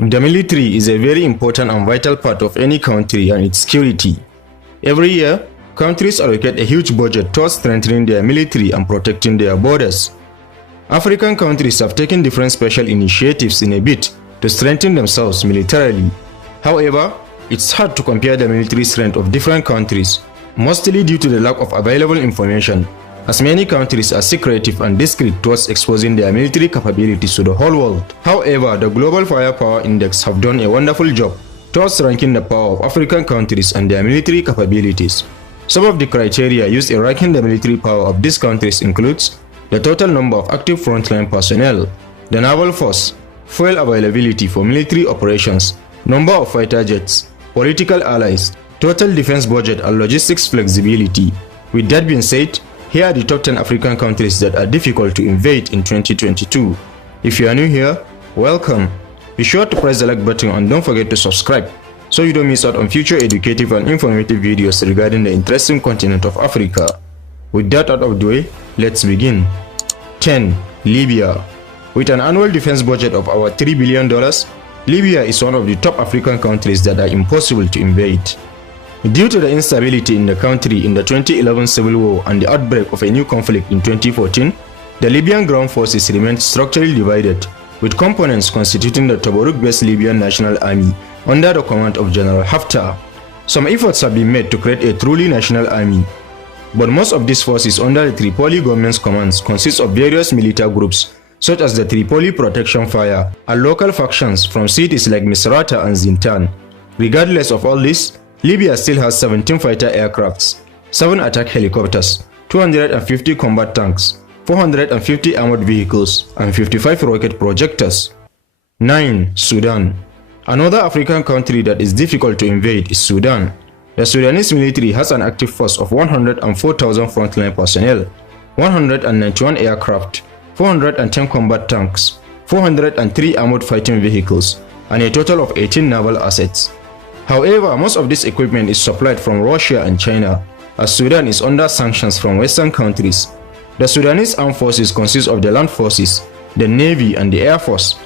The military is a very important and vital part of any country and its security. Every year, countries allocate a huge budget towards strengthening their military and protecting their borders. African countries have taken different special initiatives in a bid to strengthen themselves militarily. However, it's hard to compare the military strength of different countries, mostly due to the lack of available information, as many countries are secretive and discreet towards exposing their military capabilities to the whole world. However, the Global Firepower Index have done a wonderful job towards ranking the power of African countries and their military capabilities. Some of the criteria used in ranking the military power of these countries includes the total number of active frontline personnel, the naval force, fuel availability for military operations, number of fighter jets, political allies, total defense budget and logistics flexibility. With that being said, here are the top 10 African countries that are difficult to invade in 2022. If you are new here, welcome. Be sure to press the like button and don't forget to subscribe so you don't miss out on future educative and informative videos regarding the interesting continent of Africa. With that out of the way, let's begin. 10. Libya. With an annual defense budget of over $3 billion, Libya is one of the top African countries that are impossible to invade. Due to the instability in the country in the 2011 civil war and the outbreak of a new conflict in 2014, the Libyan ground forces remained structurally divided, with components constituting the Tobruk-based Libyan National Army under the command of General Haftar. Some efforts have been made to create a truly national army, but most of these forces under the Tripoli government's commands consist of various military groups such as the Tripoli Protection Fire and local factions from cities like Misrata and Zintan. Regardless of all this, Libya still has 17 fighter aircrafts, 7 attack helicopters, 250 combat tanks, 450 armored vehicles, and 55 rocket projectors. 9. Sudan. Another African country that is difficult to invade is Sudan. The Sudanese military has an active force of 104,000 frontline personnel, 191 aircraft, 410 combat tanks, 403 armored fighting vehicles, and a total of 18 naval assets. However, most of this equipment is supplied from Russia and China, as Sudan is under sanctions from Western countries. The Sudanese armed forces consist of the land forces, the navy, and the air force.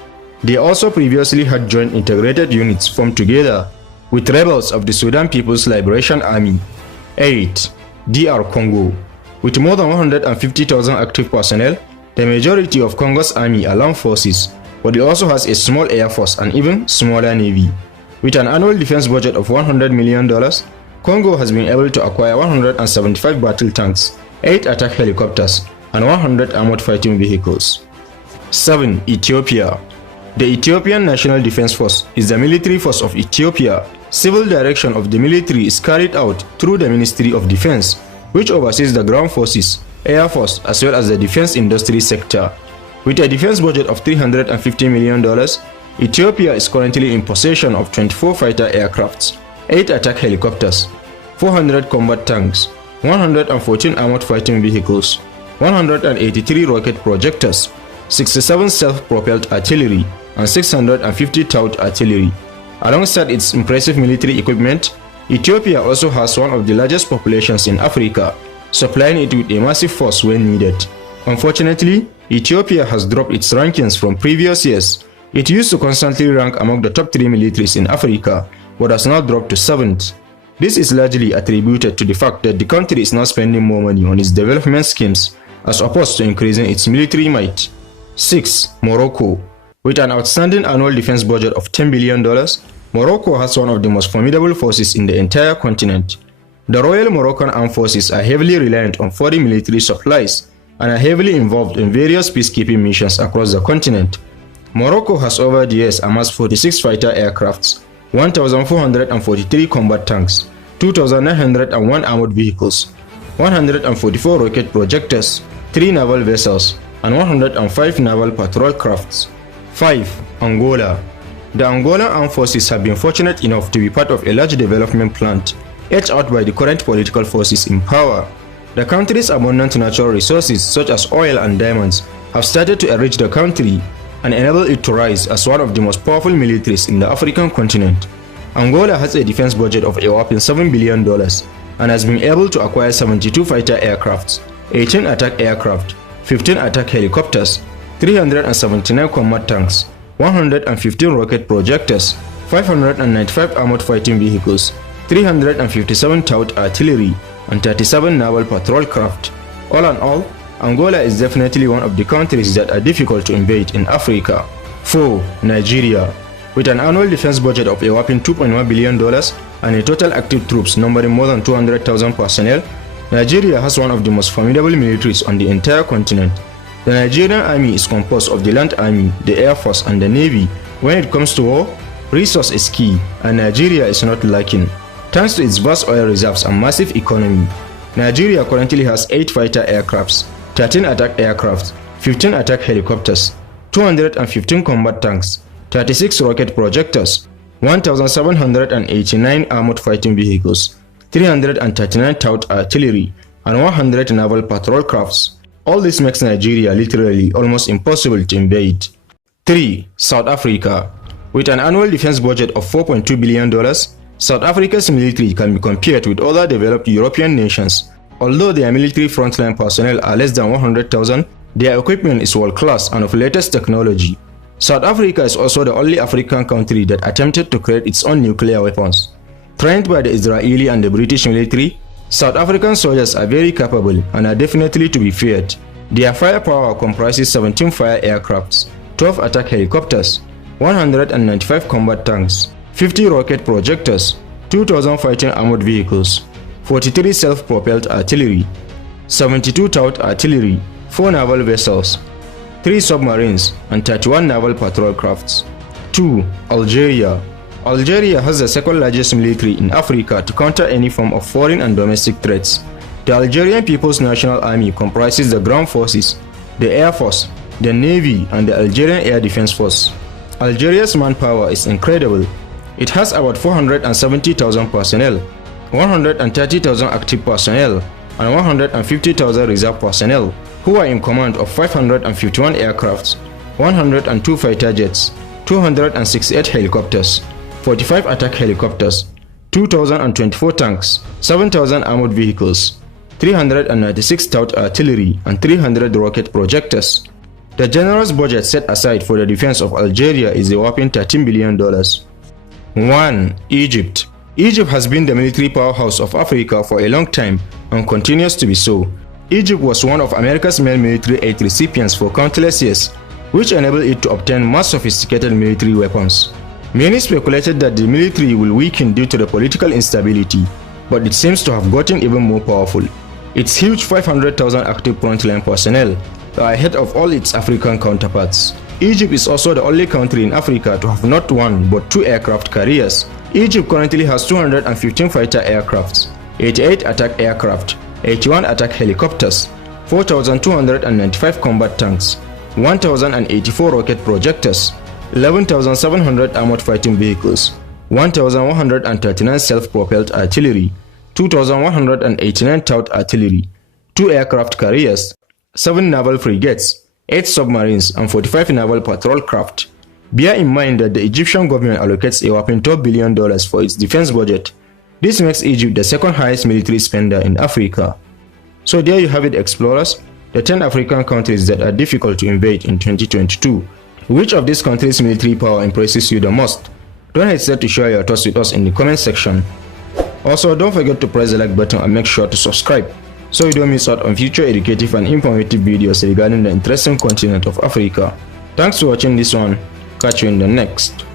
They also previously had joint integrated units formed together with rebels of the Sudan People's Liberation Army. 8. DR Congo. With more than 150,000 active personnel, the majority of Congo's army are land forces, but it also has a small air force and even smaller navy. With an annual defense budget of $100 million, Congo has been able to acquire 175 battle tanks, 8 attack helicopters, and 100 armored fighting vehicles. 7. Ethiopia. The Ethiopian National Defense Force is the military force of Ethiopia. Civil direction of the military is carried out through the Ministry of Defense, which oversees the ground forces, air force, as well as the defense industry sector. With a defense budget of $350 million, Ethiopia is currently in possession of 24 fighter aircrafts, 8 attack helicopters, 400 combat tanks, 114 armored fighting vehicles, 183 rocket projectors, 67 self-propelled artillery, and 650 towed artillery. Alongside its impressive military equipment, Ethiopia also has one of the largest populations in Africa, supplying it with a massive force when needed. Unfortunately, Ethiopia has dropped its rankings from previous years. It used to constantly rank among the top 3 militaries in Africa, but has now dropped to 7th. This is largely attributed to the fact that the country is now spending more money on its development schemes as opposed to increasing its military might. 6. Morocco. With an outstanding annual defense budget of $10 billion, Morocco has one of the most formidable forces in the entire continent. The Royal Moroccan Armed Forces are heavily reliant on foreign military supplies and are heavily involved in various peacekeeping missions across the continent. Morocco has over the years amassed 46 fighter aircrafts, 1,443 combat tanks, 2,901 armored vehicles, 144 rocket projectors, 3 naval vessels, and 105 naval patrol crafts. 5. Angola. The Angolan armed forces have been fortunate enough to be part of a large development plan edged out by the current political forces in power. The country's abundant natural resources such as oil and diamonds have started to enrich the country and enable it to rise as one of the most powerful militaries in the African continent. Angola has a defense budget of a whopping $7 billion and has been able to acquire 72 fighter aircrafts, 18 attack aircraft, 15 attack helicopters, 379 combat tanks, 115 rocket projectors, 595 armored fighting vehicles, 357 towed artillery, and 37 naval patrol craft. All in all, Angola is definitely one of the countries that are difficult to invade in Africa. 4. Nigeria. With an annual defense budget of a whopping $2.1 billion and a total active troops numbering more than 200,000 personnel, Nigeria has one of the most formidable militaries on the entire continent. The Nigerian army is composed of the land army, the air force, and the navy. When it comes to war, resource is key, and Nigeria is not lacking. Thanks to its vast oil reserves and massive economy, Nigeria currently has 8 fighter aircrafts, 13 attack aircraft, 15 attack helicopters, 215 combat tanks, 36 rocket projectors, 1,789 armored fighting vehicles, 339 towed artillery, and 100 naval patrol crafts. All this makes Nigeria literally almost impossible to invade. 3. South Africa. With an annual defense budget of $4.2 billion, South Africa's military can be compared with other developed European nations. Although their military frontline personnel are less than 100,000, their equipment is world-class and of latest technology. South Africa is also the only African country that attempted to create its own nuclear weapons. Trained by the Israeli and the British military, South African soldiers are very capable and are definitely to be feared. Their firepower comprises 17 fire aircrafts, 12 attack helicopters, 195 combat tanks, 50 rocket projectors, 2,000 fighting armored vehicles, 43 self-propelled artillery, 72 towed artillery, 4 naval vessels, 3 submarines, and 31 naval patrol crafts. 2. Algeria. Algeria has the second largest military in Africa to counter any form of foreign and domestic threats. The Algerian People's National Army comprises the ground forces, the air force, the navy, and the Algerian Air Defense Force. Algeria's manpower is incredible. It has about 470,000 personnel, 130,000 active personnel, and 150,000 reserve personnel, who are in command of 551 aircrafts, 102 fighter jets, 268 helicopters, 45 attack helicopters, 2,024 tanks, 7,000 armored vehicles, 396 towed artillery, and 300 rocket projectors. The generous budget set aside for the defense of Algeria is a whopping $13 billion. 1. Egypt. Egypt has been the military powerhouse of Africa for a long time and continues to be so. Egypt was one of America's main military aid recipients for countless years, which enabled it to obtain more sophisticated military weapons. Many speculated that the military will weaken due to the political instability, but it seems to have gotten even more powerful. Its huge 500,000 active frontline personnel are ahead of all its African counterparts. Egypt is also the only country in Africa to have not one but 2 aircraft carriers. Egypt currently has 215 fighter aircrafts, 88 attack aircraft, 81 attack helicopters, 4,295 combat tanks, 1,084 rocket projectors, 11,700 armored fighting vehicles, 1,139 self-propelled artillery, 2,189 towed artillery, 2 aircraft carriers, 7 naval frigates, 8 submarines, and 45 naval patrol craft. Bear in mind that the Egyptian government allocates a whopping $12 billion for its defense budget. This makes Egypt the second highest military spender in Africa. So there you have it, explorers, the 10 African countries that are difficult to invade in 2022. Which of these countries' military power impresses you the most? Don't hesitate to share your thoughts with us in the comment section. Also, don't forget to press the like button and make sure to subscribe so you don't miss out on future educative and informative videos regarding the interesting continent of Africa. Thanks for watching this one. Catch you in the next.